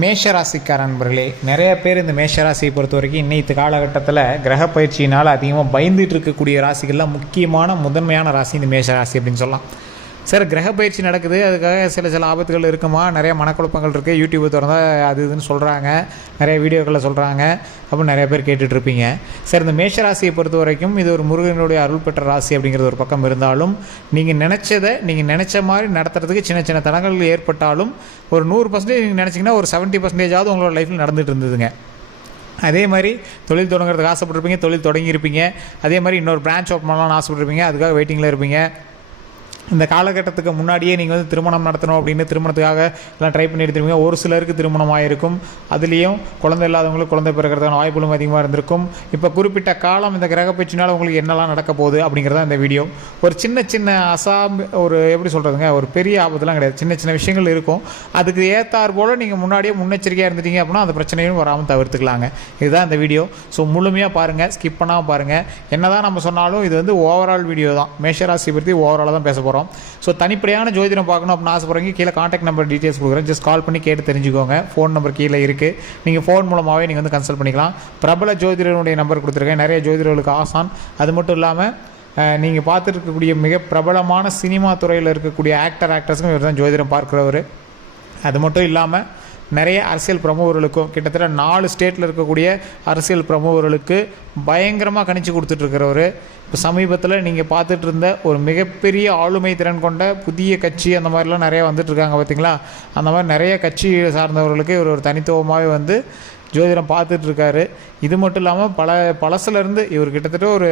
மேஷராசிக்கார நண்பர்களே நிறைய பேர் இந்த மேஷராசியை பொறுத்த வரைக்கும் இன்னைத்து காலகட்டத்தில் கிரக பயிற்சியினால் அதிகமாக பயந்துட்டு இருக்கக்கூடிய ராசிகள்லாம் முக்கியமான முதன்மையான ராசி இந்த மேஷராசி அப்படின்னு சொல்லலாம். சார் கிரக பயிற்சி நடக்குது. அதுக்காக சில சில ஆபத்துகள் இருக்குமா? நிறைய மனக்குழப்பங்கள் இருக்குது யூடியூப் திறந்தால் அது இதுன்னு சொல்கிறாங்க நிறைய வீடியோக்களில் சொல்கிறாங்க அப்படின்னு நிறைய பேர் கேட்டுட்ருப்பீங்க. சார் இந்த மேஷராசியை பொறுத்த வரைக்கும் இது ஒரு முருகனுடைய அருள் பெற்ற ராசி அப்படிங்கிறது ஒரு பக்கம் இருந்தாலும் நீங்கள் நினச்சதை நீங்கள் நினச்ச மாதிரி நடத்துறதுக்கு சின்ன சின்ன தடங்கள் ஏற்பட்டாலும் ஒரு நூறு பர்சன்டேஜ் நீங்கள் நினச்சிங்கன்னா ஒரு செவன்ட்டி பர்சன்டேஜாவது உங்களோட லைஃப்பில் நடந்துட்டு இருந்ததுங்க. அதே மாதிரி தொழில் தொடங்குறதுக்கு ஆசைப்பட்டிருப்பீங்க தொழில் தொடங்கியிருப்பீங்க. அதே மாதிரி இன்னொரு பிரான்ச் ஓப்பன் பண்ணலாம்னு ஆசைப்பட்டிருப்பீங்க. அதுக்காக வெயிட்டிங்கில் இருப்பீங்க. இந்த காலகட்டத்துக்கு முன்னாடியே நீங்கள் வந்து திருமணம் நடத்தணும் அப்படின்னு திருமணத்துக்காக எல்லாம் ட்ரை பண்ணி எடுத்துருவீங்க ஒரு சிலருக்கு திருமணம் ஆகிருக்கும் அதுலேயும் குழந்தை இல்லாதவங்களுக்கு குழந்தை பிறக்கிறதுக்கான வாய்ப்புகளும் அதிகமாக இருந்திருக்கும். இப்போ குறிப்பிட்ட காலம் இந்த கிரக உங்களுக்கு என்னெல்லாம் நடக்க போகுது அப்படிங்கிறதா இந்த வீடியோ ஒரு சின்ன சின்ன அசாம் ஒரு எப்படி சொல்கிறதுங்க ஒரு பெரிய ஆபத்துலாம் கிடையாது. சின்ன சின்ன விஷயங்கள் இருக்கும். அதுக்கு ஏற்றார் போல் நீங்கள் முன்னாடியே முன்னெச்சரிக்கையாக இருந்துட்டீங்க அப்படின்னா அந்த பிரச்சனையும் வராமல் தவிர்த்துக்கலாங்க. இதுதான் இந்த வீடியோ ஸோ முழுமையாக பாருங்கள் ஸ்கிப் பண்ணாமல் பாருங்கள் என்னதான் நம்ம சொன்னாலும் இது வந்து ஓவரால் வீடியோ தான். மேஷராசி பற்றி ஓவராலாக தான் பேச போகிறோம் ஸோ தனிப்படையான ஜோதிடம் பார்க்கணும் அப்படின்னு ஆசைப்படுறீங்க கீழே காண்டாக்ட் நம்பர் டீட்டெயில்ஸ் கொடுக்குறேன். ஜஸ்ட் கால் பண்ணி கேட்டு தெரிஞ்சுக்கோங்க. ஃபோன் நம்பர் கீழே இருக்குது நீங்கள் ஃபோன் மூலமாகவே நீங்கள் வந்து கன்சல்ட் பண்ணிக்கலாம். பிரபல ஜோதிடருடைய நம்பர் கொடுத்துருக்கேன். நிறைய ஜோதிடர்களுக்கு ஆசான். அது மட்டும் இல்லாமல் நீங்கள் பார்த்துருக்கக்கூடிய மிக பிரபலமான சினிமா துறையில் இருக்கக்கூடிய ஆக்டர் ஆக்டர்ஸுக்கும் இவர் தான் ஜோதிடம் பார்க்குறவர். அது மட்டும் இல்லாமல் நிறைய அரசியல் பிரமுகர்களுக்கும் கிட்டத்தட்ட நாலு ஸ்டேட்டில் இருக்கக்கூடிய அரசியல் பிரமுகர்களுக்கு பயங்கரமாக கணிச்சு கொடுத்துட்ருக்கிறவர். இப்போ சமீபத்தில் நீங்கள் பார்த்துட்டு இருந்த ஒரு மிகப்பெரிய ஆளுமை திறன் கொண்ட புதிய கட்சி அந்த மாதிரிலாம் நிறையா வந்துட்டுருக்காங்க பார்த்தீங்களா அந்த மாதிரி நிறைய கட்சி சார்ந்தவர்களுக்கு இவர் ஒரு தனித்துவமாகவே வந்து ஜோதிடம் பார்த்துட்ருக்காரு. இது மட்டும் இல்லாமல் பல பழசுலேருந்து இவர் கிட்டத்தட்ட ஒரு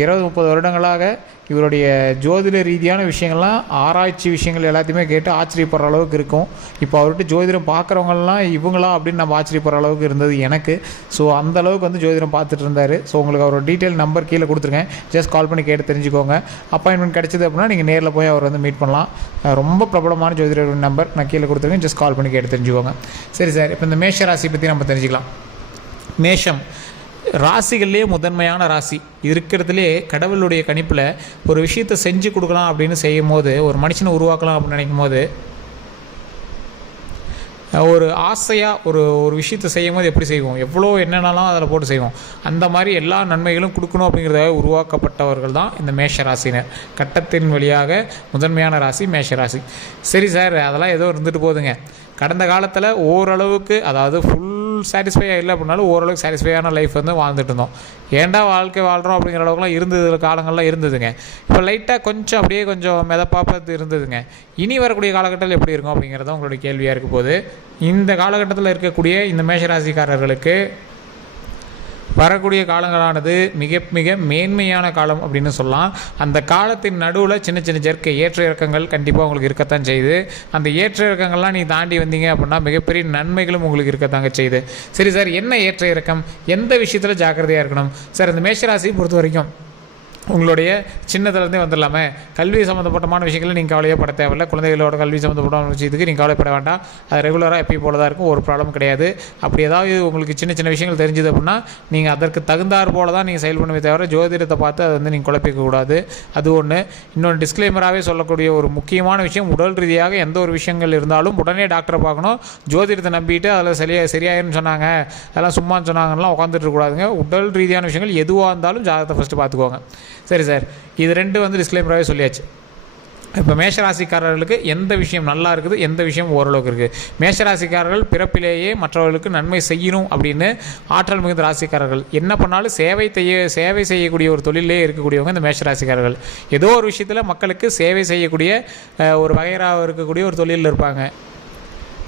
இருபது முப்பது வருடங்களாக இவருடைய ஜோதிட ரீதியான விஷயங்கள்லாம் ஆராய்ச்சி விஷயங்கள் எல்லாத்தையுமே கேட்டு ஆச்சரியப்படுற அளவுக்கு இருக்கும். இப்போ அவர்கிட்ட ஜோதிடம் பார்க்குறவங்கலாம் இவங்களா அப்படின்னு நம்ம ஆச்சரியப்படுற அளவுக்கு இருந்தது எனக்கு. ஸோ அந்த அளவுக்கு வந்து ஜோதிடம் பார்த்துட்டு இருந்தார். ஸோ உங்களுக்கு அவரோட டீட்டெயில் நம்பர் கீழே கொடுத்துருக்கேன். ஜஸ்ட் கால் பண்ணி கேட்டு தெரிஞ்சுக்கோங்க. அப்பாயின்மெண்ட் கிடச்சிது அப்படின்னா நீங்கள் நேரில் போய் அவர் வந்து மீட் பண்ணலாம். ரொம்ப பிரபலமான ஜோதிடர் நம்பர் நான் கீழே கொடுத்துருக்கேன். ஜஸ்ட் கால் பண்ணி கேட்டு தெரிஞ்சுக்கோங்க. சரி சார் இப்போ இந்த மேஷ ராசி பற்றி நம்ம தெரிஞ்சுக்கலாம். மேஷம். ராசிகள்லேயே முதன்மையான ராசி. இருக்கிறதுலே கடவுளுடைய கணிப்பில் ஒரு விஷயத்தை செஞ்சு கொடுக்கலாம் அப்படின்னு செய்யும் போது ஒரு மனுஷனை உருவாக்கலாம் அப்படின்னு நினைக்கும் போது ஒரு ஆசையாக ஒரு ஒரு விஷயத்தை செய்யும் போது எப்படி செய்வோம்? எவ்வளோ என்னென்னலாம் அதில் போட்டு செய்வோம்? அந்த மாதிரி எல்லா நன்மைகளும் கொடுக்கணும் அப்படிங்கிறதாக உருவாக்கப்பட்டவர்கள் தான் இந்த மேஷ ராசினர் கட்டத்தின் வழியாக முதன்மையான ராசி மேஷ ராசி. சரி சார் அதெல்லாம் ஏதோ இருந்துட்டு போகுதுங்க கடந்த காலத்தில் ஓரளவுக்கு அதாவது ஃபுல் சாட்டிஸ்ஃபையாக இல்லை அப்படின்னாலும் ஓரளவுக்கு சாட்டிஸ்ஃபையான லைஃப் வந்து வாழ்ந்துட்டு இருந்தோம். ஏன்டா வாழ்க்கை வாழ்கிறோம் அப்படிங்கிற அளவுக்குலாம் இருந்தது காலங்கள்லாம் இருந்ததுங்க. இப்போ லைட்டாக கொஞ்சம் அப்படியே கொஞ்சம் மிதப்பாப்பது இருந்ததுங்க. இனி வரக்கூடிய காலகட்டத்தில் எப்படி இருக்கும் அப்படிங்கிறத உங்களுடைய கேள்வியாக இருக்க போது இந்த காலகட்டத்தில் இருக்கக்கூடிய இந்த மேஷராசிக்காரர்களுக்கு வரக்கூடிய காலங்களானது மிக மிக மேன்மையான காலம் அப்படின்னு சொல்லலாம். அந்த காலத்தின் நடுவில் சின்ன சின்ன ஜெர்க்க ஏற்ற இறக்கங்கள் கண்டிப்பாக உங்களுக்கு இருக்கத்தான் செய்யுது. அந்த ஏற்ற இறக்கங்கள்லாம் நீ தாண்டி வந்தீங்க அப்படின்னா மிகப்பெரிய நன்மைகளும் உங்களுக்கு இருக்கத்தாங்க செய்யுது. சரி சார் என்ன ஏற்ற இறக்கம்? எந்த விஷயத்தில் ஜாக்கிரதையாக இருக்கணும்? சார் இந்த மேஷராசி பொறுத்த வரைக்கும் உங்களுடைய சின்னதுலேருந்தே வந்துடலாமே. கல்வி சம்மந்தப்பட்டமான விஷயங்களை நீங்கள் கவலையே பட தேவையில்ல. குழந்தைகளோட கல்வி சம்மந்தப்பட்டமான விஷயத்துக்கு நீங்கள் கவலைப்பட வேண்டாம். அது ரெகுலராக எப்பயும் போல தான் இருக்கும். ஒரு ப்ராப்ளம் கிடையாது. அப்படி ஏதாவது உங்களுக்கு சின்ன சின்ன விஷயங்கள் தெரிஞ்சுது அப்படின்னா நீங்கள் அதற்கு தகுந்தாற் போல தான் நீங்கள் செயல் பண்ணுவே தவிர ஜோதிடத்தை பார்த்து அதை வந்து நீங்கள் குழப்பிக்கக்கூடாது அது ஒன்று இன்னொன்று டிஸ்க்ளைமராகவே சொல்லக்கூடிய ஒரு முக்கியமான விஷயம் உடல் ரீதியாக எந்த ஒரு விஷயங்கள் இருந்தாலும் உடனே டாக்டரை பார்க்கணும். ஜோதிடத்தை நம்பிட்டு அதில் சரியா சரியாயிருன்னு சொன்னாங்க. அதெல்லாம் சும்மான்னு சொன்னாங்கலாம் உட்காந்துட்டு இருக்கக்கூடாதுங்க உடல் ரீதியான விஷயங்கள் எதுவாக இருந்தாலும் ஜாதகத்தை ஃபஸ்ட்டு பார்த்துக்கோங்க. சரி சார் இது ரெண்டு வந்து டிஸ்க்ளைமராகவே சொல்லியாச்சு. இப்போ மேஷராசிக்காரர்களுக்கு எந்த விஷயம் நல்லா இருக்குது எந்த விஷயம் ஓரளவுக்கு இருக்குது மேஷராசிக்காரர்கள் பிறப்பிலேயே மற்றவர்களுக்கு நன்மை செய்யணும் அப்படின்னு ஆற்றல் மிகுந்த ராசிக்காரர்கள். என்ன பண்ணாலும் சேவை செய்ய சேவை செய்யக்கூடிய ஒரு தொழிலே இருக்கக்கூடியவங்க இந்த மேஷராசிக்காரர்கள். ஏதோ ஒரு விஷயத்தில் மக்களுக்கு சேவை செய்யக்கூடிய ஒரு வகையராக இருக்கக்கூடிய ஒரு தொழிலில் இருப்பாங்க.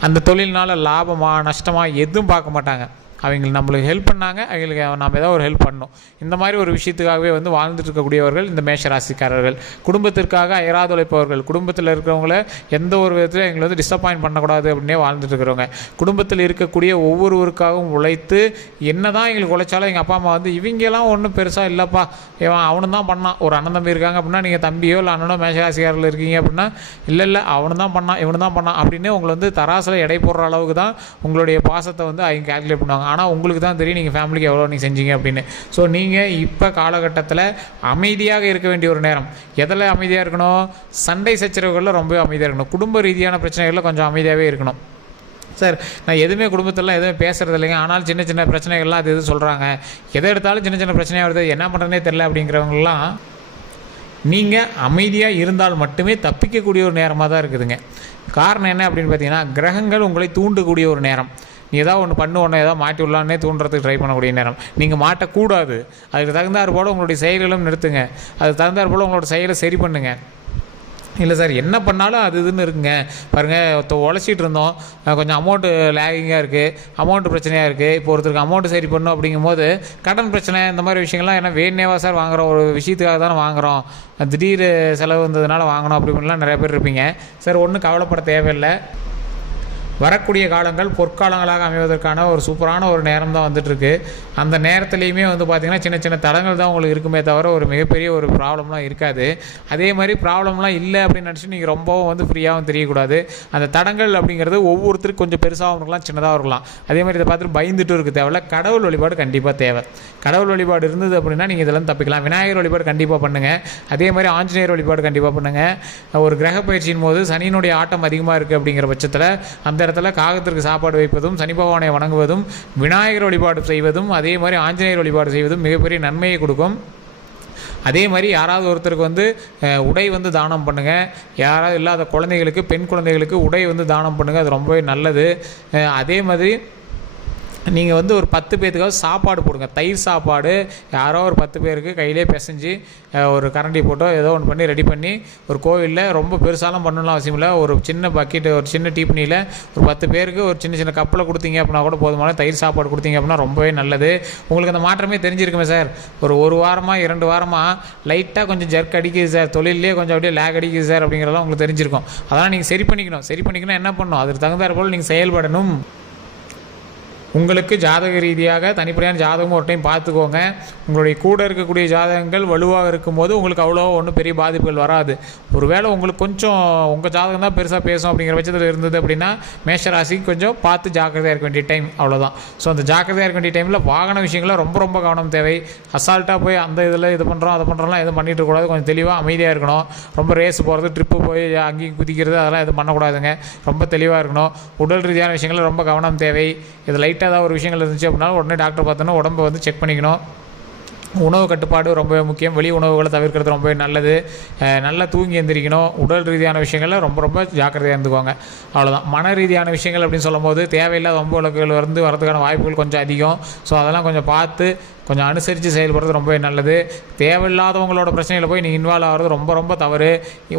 அந்த தொழில்னால லாபமாக நஷ்டமா எதுவும் பார்க்க மாட்டாங்க. அவங்க நம்மளுக்கு ஹெல்ப் பண்ணாங்க. அவங்களுக்கு நாம் ஏதோ ஒரு ஹெல்ப் பண்ணணும். இந்த மாதிரி ஒரு விஷயத்துக்காகவே வந்து வாழ்ந்துட்டு இருக்கக்கூடியவர்கள் இந்த மேஷ ராசிக்காரர்கள் குடும்பத்திற்காக அயராது உழைப்பவர்கள். குடும்பத்தில் இருக்கிறவங்கள எந்த ஒரு விதத்தில் எங்களை வந்து டிசப்பாயின்ட் பண்ணக்கூடாது அப்படின்னே வாழ்ந்துட்டு இருக்கிறவங்க. குடும்பத்தில் இருக்கக்கூடிய ஒவ்வொருவருக்காகவும் உழைத்து என்ன தான் எங்களுக்கு உழைச்சாலும் எங்கள் அப்பா அம்மா வந்து இவங்கெல்லாம் ஒன்றும் பெருசாக இல்லைப்பா. இவன் அவனு தான் பண்ணான். ஒரு அண்ணன் தம்பி இருக்காங்க அப்படின்னா நீங்கள் தம்பியோ இல்லை அண்ணனோ மேஷராசிக்காரில் இருக்கீங்க அப்படின்னா இல்லை இல்லை அவனு தான் பண்ணான். இவனு தான் பண்ணான். அப்படின்னு உங்களை வந்து தராசில் எடை போடுற அளவுக்கு தான் உங்களுடைய பாசத்தை வந்து அவங்க கால்குலேட் பண்ணுவாங்க. ஆனால் உங்களுக்கு தான் தெரியும் நீங்கள் ஃபேமிலிக்கு எவ்வளோ நீங்கள் செஞ்சீங்க அப்படின்னு. ஸோ நீங்கள் இப்போ காலகட்டத்தில் அமைதியாக இருக்க வேண்டிய ஒரு நேரம். எதில் அமைதியாக இருக்கணும்? சண்டை சச்சரவுகளில் ரொம்ப அமைதியாக இருக்கணும். குடும்ப ரீதியான பிரச்சனைகளில் கொஞ்சம் அமைதியாகவே இருக்கணும். சார் நான் எதுவுமே குடும்பத்திலலாம் எதுவுமே பேசுகிறது இல்லைங்க. ஆனாலும் சின்ன சின்ன பிரச்சனைகள்லாம் அது எதுவும் சொல்கிறாங்க எதை எடுத்தாலும் சின்ன சின்ன பிரச்சனையாக வருது. என்ன பண்ணுறதுனே தெரில அப்படிங்கிறவங்களாம் நீங்கள் அமைதியாக இருந்தால் மட்டுமே தப்பிக்கக்கூடிய ஒரு நேரமாக தான் இருக்குதுங்க. காரணம் என்ன அப்படின்னு பார்த்தீங்கன்னா கிரகங்கள் உங்களை தூண்டக்கூடிய ஒரு நேரம். நீ ஏதாவது ஒன்று பண்ணு ஒன்று ஏதாவது மாட்டி விடலான்னே தூண்டுறதுக்கு ட்ரை பண்ணக்கூடிய நேரம். நீங்கள் மாட்டக்கூடாது. அதுக்கு தகுந்தாற் போல் உங்களுடைய செயல்களும் நிறுத்துங்க. அதுக்கு தகுந்தாற் போல் உங்களோட செயலை சரி பண்ணுங்கள் இல்லை சார் என்ன பண்ணாலும் அது இதுன்னு இருக்குங்க. பாருங்கள் உழைச்சிட்டு இருந்தோம். கொஞ்சம் அமௌண்ட்டு லேகிங்காக இருக்குது அமௌண்ட்டு பிரச்சனையாக இருக்குது இப்போ ஒருத்தருக்கு அமௌண்ட்டு சரி பண்ணும் அப்படிங்கும்போது கடன் பிரச்சனை இந்த மாதிரி விஷயங்கள்லாம் ஏன்னா வேணேவா சார் வாங்குகிறோம் ஒரு விஷயத்துக்காக தானே வாங்குறோம். திடீர் செலவு வந்ததுனால வாங்கணும் அப்படின்லாம் நிறைய பேர் இருப்பீங்க. சார் ஒன்றும் கவலைப்பட தேவையில்லை. வரக்கூடிய காலங்கள் பொற்காலங்களாக அமைவதற்கான ஒரு சூப்பரான ஒரு நேரம் தான் வந்துட்டுருக்கு. அந்த நேரத்துலையுமே வந்து பார்த்திங்கன்னா சின்ன சின்ன தடங்கள் தான் உங்களுக்கு இருக்குமே தவிர ஒரு மிகப்பெரிய ஒரு ப்ராப்ளம்லாம் இருக்காது. அதே மாதிரி ப்ராப்ளம்லாம் இல்லை அப்படின்னு நினச்சி நீங்கள் ரொம்பவும் வந்து ஃப்ரீயாகவும் தெரியக்கூடாது. அந்த தடங்கள் அப்படிங்கிறது ஒவ்வொருத்தருக்கும் கொஞ்சம் பெருசாகவும் இருக்கலாம் சின்னதாக இருக்கலாம். அதே மாதிரி இதை பார்த்துட்டு பயந்துட்டு இருக்க தேவையில்ல. கடவுள் வழிபாடு கண்டிப்பாக தேவை. கடவுள் வழிபாடு இருந்தது அப்படின்னா நீங்கள் இதெல்லாம் தப்பிக்கலாம். விநாயகர் வழிபாடு கண்டிப்பாக பண்ணுங்கள் அதே மாதிரி ஆஞ்சநேயர் வழிபாடு கண்டிப்பாக பண்ணுங்கள் ஒரு கிரக பயிற்சியின் போது சனியினுடைய ஆட்டம் அதிகமாக இருக்குது அப்படிங்கிற பட்சத்தில் அந்த இடத்துல காகத்திற்கு சாப்பாடு வைப்பதும் சனி பகவானை வணங்குவதும் விநாயகர் வழிபாடு செய்வதும் அதே மாதிரி ஆஞ்சநேயர் வழிபாடு செய்வதும் மிகப்பெரிய நன்மையை கொடுக்கும். அதே மாதிரி யாராவது ஒருத்தருக்கு வந்து உடை வந்து தானம் பண்ணுங்கள் யாராவது இல்லாத குழந்தைகளுக்கு பெண் குழந்தைகளுக்கு உடை வந்து தானம் பண்ணுங்கள் அது ரொம்பவே நல்லது. அதே மாதிரி நீங்கள் வந்து ஒரு பத்து பேர்த்துக்காவது சாப்பாடு போடுங்க. தயிர் சாப்பாடு யாரோ ஒரு பத்து பேருக்கு கையிலே பிசைஞ்சு ஒரு கரண்டி போட்டோ ஏதோ ஒன்று பண்ணி ரெடி பண்ணி ஒரு கோவிலில் ரொம்ப பெருசாலாம் பண்ணலாம் அவசியம் இல்லை. ஒரு சின்ன பக்கெட்டு ஒரு சின்ன டீப்பனியில் ஒரு பத்து பேருக்கு ஒரு சின்ன சின்ன கப்பில் கொடுத்தீங்க அப்படின்னா கூட போதுமான தயிர் சாப்பாடு கொடுத்தீங்க அப்படின்னா ரொம்பவே நல்லது. உங்களுக்கு அந்த மாற்றமே தெரிஞ்சிருக்குமே சார். ஒரு ஒரு வாரமாக இரண்டு வாரமாக லைட்டாக கொஞ்சம் ஜர்க் அடிக்குது சார். தொழிலே கொஞ்சம் அப்படியே லேக் அடிக்குது சார் அப்படிங்கிறதெல்லாம் உங்களுக்கு தெரிஞ்சிருக்கும். அதெல்லாம் நீங்கள் சரி பண்ணிக்கணும். சரி பண்ணிக்கணும் என்ன பண்ணணும்? அதுக்கு தகுந்தாற் போல் நீங்கள் செயல்படணும். உங்களுக்கு ஜாதக ரீதியாக தனிப்படையான ஜாதகம் ஒரு டைம் பார்த்துக்கோங்க. உங்களுடைய கூட இருக்கக்கூடிய ஜாதகங்கள் வலுவாக இருக்கும்போது உங்களுக்கு அவ்வளோ ஒன்றும் பெரிய பாதிப்புகள் வராது. ஒருவேளை உங்களுக்கு கொஞ்சம் உங்கள் ஜாதகம் தான் பெருசாக பேசும் அப்படிங்கிற பட்சத்தில் இருந்தது அப்படின்னா மேஷராசிக்கு கொஞ்சம் பார்த்து ஜாக்கிரதையாக இருக்க வேண்டிய டைம் அவ்வளோதான் ஸோ அந்த ஜாக்கிரதையாக இருக்க வேண்டிய டைமில் வாகன விஷயங்களில் ரொம்ப ரொம்ப கவனம் தேவை. அசால்ட்டாக போய் அந்த இதில் இது பண்ணுறோம் அதை பண்ணுறோம்லாம் எதுவும் பண்ணிட்டு இருக்கக்கூடாது கொஞ்சம் தெளிவாக அமைதியாக இருக்கணும். ரொம்ப ரேஸ் போகிறது ட்ரிப்பு போய் அங்கேயும் குதிக்கிறது அதெல்லாம் எதுவும் பண்ணக்கூடாதுங்க. ரொம்ப தெளிவாக இருக்கணும். உடல் ரீதியான விஷயங்களில் ரொம்ப கவனம் தேவை. இது லைட்டாக ஏதாவது ஒரு விஷயங்கள் இருந்துச்சு அப்படின்னா உடனே டாக்டர் பார்த்தோன்னா உடம்பை வந்து செக் பண்ணிக்கணும். உணவு கட்டுப்பாடு ரொம்பவே முக்கியம். வெளி உணவுகளை தவிர்க்கிறது ரொம்பவே நல்லது. நல்லா தூங்கி எந்திரிக்கணும். உடல் ரீதியான விஷயங்களில் ரொம்ப ரொம்ப ஜாக்கிரதையாக இருந்துக்குவாங்க அவ்வளோதான் மன ரீதியான விஷயங்கள் அப்படின்னு சொல்லும்போது தேவையில்லாத வம்பு வழக்குகள் வந்து வரதுக்கான வாய்ப்புகள் கொஞ்சம் அதிகம். ஸோ அதெல்லாம் கொஞ்சம் பார்த்து கொஞ்சம் அனுசரித்து செயல்படுறது ரொம்பவே நல்லது. தேவையில்லாதவங்களோட பிரச்சனையில் போய் நீங்கள் இன்வால்வ் ஆகிறது ரொம்ப ரொம்ப தவறு.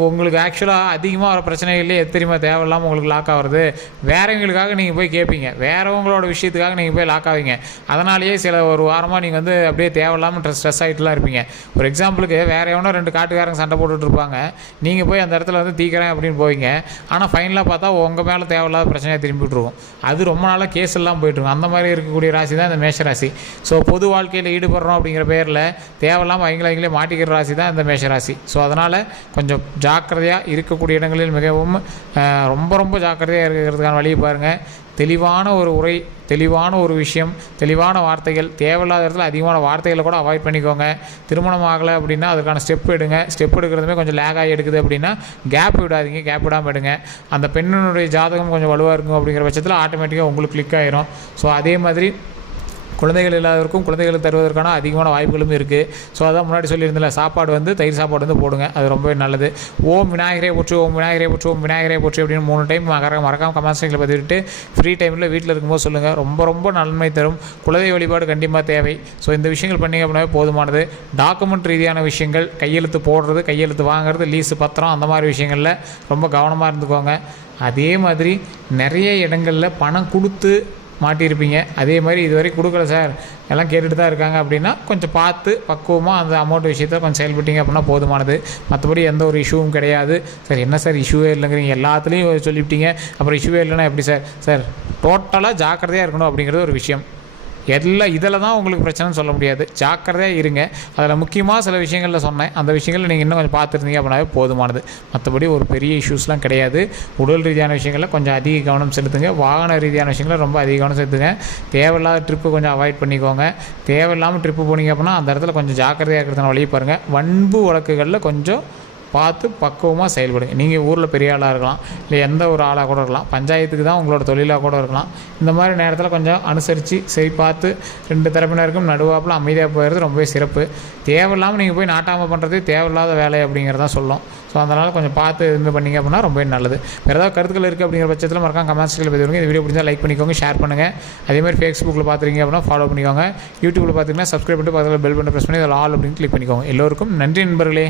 உங்களுக்கு ஆக்சுவலாக அதிகமாக வர பிரச்சனைகள்லேயே எது தெரியுமா? தேவையில்லாமல் உங்களுக்கு லாக் ஆகிறது. வேறவங்களுக்காக நீங்கள் போய் கேட்பீங்க வேறவங்களோட விஷயத்துக்காக நீங்கள் போய் லாக் ஆவீங்க. அதனாலேயே சில ஒரு வாரமாக நீங்கள் வந்து அப்படியே தேவையில்லாமல் ஸ்ட்ரெஸ் ஆகிட்டுலாம் இருப்பீங்க. ஒரு எக்ஸாம்பிளுக்கு வேறு எவனோ ரெண்டு காட்டுக்காரங்க சண்டை போட்டுட்டு இருப்பாங்க. நீங்கள் போய் அந்த இடத்துல வந்து தீக்கிறேன் அப்படின்னு போவீங்க. ஆனால் ஃபைனலாக பார்த்தா உங்கள் மேலே தேவையில்லாத பிரச்சனையாக திரும்பி விட்டுருக்கும் அது ரொம்ப நாளாக கேஸ் எல்லாம் போயிட்டுருக்கும் அந்த மாதிரி இருக்கக்கூடிய ராசி தான் இந்த மேஷ ராசி. ஸோ பொது வாழ்க்கை வாழ்க்கையில் ஈடுபடுறோம் அப்படிங்கிற பேரில் தேவையில்லாமல் அவங்கள அவங்களே மாட்டிக்கிற ராசி தான் இந்த மேஷ ராசி ஸோ அதனால் கொஞ்சம் ஜாக்கிரதையாக இருக்கக்கூடிய இடங்களில் மிகவும் ரொம்ப ரொம்ப ஜாக்கிரதையாக இருக்கிறதுக்கான வழியை பாருங்கள் தெளிவான ஒரு உரை தெளிவான ஒரு விஷயம் தெளிவான வார்த்தைகள் தேவையில்லாத இடத்துல அதிகமான வார்த்தைகளை கூட அவாய்ட் பண்ணிக்கோங்க. திருமணம் ஆகலை அப்படின்னா அதுக்கான ஸ்டெப் எடுங்க. ஸ்டெப் எடுக்கிறதுமே கொஞ்சம் லேக் ஆகி எடுக்குது அப்படின்னா கேப் விடாதீங்க கேப் விடாமல் எடுங்க. அந்த பெண்ணினுடைய ஜாதகம் கொஞ்சம் வலுவாக இருக்கும் அப்படிங்கிற பட்சத்தில் ஆட்டோமேட்டிக்காக உங்களுக்கு கிளிக் ஆயிரும். ஸோ அதே மாதிரி குழந்தைகள் இல்லாதவருக்கும் குழந்தைகளுக்கு தருவதற்கான அதிகமான வாய்ப்புகளும் இருக்குது ஸோ அதான் முன்னாடி சொல்லியிருந்தல சாப்பாடு வந்து தயிர் சாப்பாடு வந்து போடுங்க. அது ரொம்பவே நல்லது. ஓம் விநாயகரே போற்று ஓம் விநாயகரே போற்று ஓம் விநாயகரே போற்று அப்படின்னு மூணு டைம் மறக்க மறக்காம கமெண்ட் பதிவிட்டு ஃப்ரீ டைமில் வீட்டில் இருக்கும்போது சொல்லுங்கள் ரொம்ப ரொம்ப நன்மை தரும். குலதெய்வ வழிபாடு கண்டிப்பாக தேவை. ஸோ இந்த விஷயங்கள் பண்ணீங்க அப்படின்னாவே போதுமானது. டாக்குமெண்ட் ரீதியான விஷயங்கள் கையெழுத்து போடுறது கையெழுத்து வாங்குறது லீஸு பத்திரம் அந்த மாதிரி விஷயங்களில் ரொம்ப கவனமாக இருந்துக்கோங்க. அதே மாதிரி நிறைய இடங்களில் பணம் கொடுத்து மாட்டியிருப்பீங்க. அதே மாதிரி இதுவரை கொடுக்கல சார். எல்லாம் கேட்டுட்டு தான் இருக்காங்க அப்படின்னா கொஞ்சம் பார்த்து பக்குவமாக அந்த அமௌண்ட் விஷயத்தை கொஞ்சம் செயல்பட்டீங்க அப்படின்னா போதுமானது. மற்றபடி எந்த ஒரு இஷ்யூவும் கிடையாது. சார் என்ன சார் இஷ்யூவே இல்லைங்கிறீங்க. எல்லாத்துலேயும் சொல்லிவிட்டீங்க. அப்புறம் இஷ்யூவே இல்லைன்னா எப்படி சார்? சார் டோட்டலாக ஜாக்கிரதையாக இருக்கணும் அப்படிங்கிறது ஒரு விஷயம். எல்லாம் இதில் தான் உங்களுக்கு பிரச்சனைன்னு சொல்ல முடியாது. ஜாக்கிரதையாக இருங்க. அதில் முக்கியமாக சில விஷயங்களில் சொன்னேன். அந்த விஷயங்களில் நீங்கள் இன்னும் கொஞ்சம் பார்த்துருந்தீங்க அப்படின்னாவே போதுமானது. மற்றபடி ஒரு பெரிய இஷ்யூஸ்லாம் கிடையாது. உடல் ரீதியான விஷயங்களில் கொஞ்சம் அதிக கவனம் செலுத்துங்க. வாகன ரீதியான விஷயங்களில் ரொம்ப அதிக கவனம் செலுத்துங்க. தேவையில்லாத ட்ரிப்பு கொஞ்சம் அவாய்ட் பண்ணிக்கோங்க. தேவையில்லாமல் ட்ரிப்பு போனீங்க அப்படின்னா அந்த இடத்துல கொஞ்சம் ஜாக்கிரதையாக இருக்கிறதுனால வழியை பாருங்கள் வன்பு வழக்குகளில் கொஞ்சம் பார்த்து பக்குவமாக செயல்படுங்க நீங்கள் ஊரில் பெரிய ஆளாக இருக்கலாம் இல்லை எந்த ஒரு ஆளாக கூட இருக்கலாம். பஞ்சாயத்துக்கு தான் உங்களோட தொழிலாக கூட இருக்கலாம். இந்த மாதிரி நேரத்தில் கொஞ்சம் அனுசரித்து சரி பார்த்து ரெண்டு தரப்பினருக்கும் நடுவாப்பில் அமைதியாக போயிடுறது ரொம்பவே சிறப்பு. தேவையில்லாமல் நீங்கள் போய் நாட்டாமல் பண்ணுறது தேவையில்லாத வேலை அப்படிங்கிறதான் சொல்லும். ஸோ அதனால் கொஞ்சம் பார்த்து இது பண்ணீங்க அப்படின்னா ரொம்பவே நல்லது. வேறு ஏதாவது கருத்துக்கள் இருக்குது அப்படிங்கிற பட்சத்தில் மறக்காம கமெண்ட்ஸ்களில் பதிவுங்க இந்த வீடியோ பிடிச்சா லைக் பண்ணிக்கோங்க ஷேர் பண்ணுங்கள் அதேமாதிரி ஃபேஸ்புக்கில் பார்த்துருக்கீங்க அப்படின்னா ஃபாலோ பண்ணிக்கோங்க. யூடியூப்பில் பார்த்தீங்கன்னா சப்ஸ்கிரைப் பண்ணிட்டு பக்கத்தில் பெல் பண்ணி ப்ரெஸ் பண்ணி அதில் ஆல் அப்படின்னு கிளிக் பண்ணிக்கோங்க. எல்லோருக்கும் நன்றி நண்பர்களே.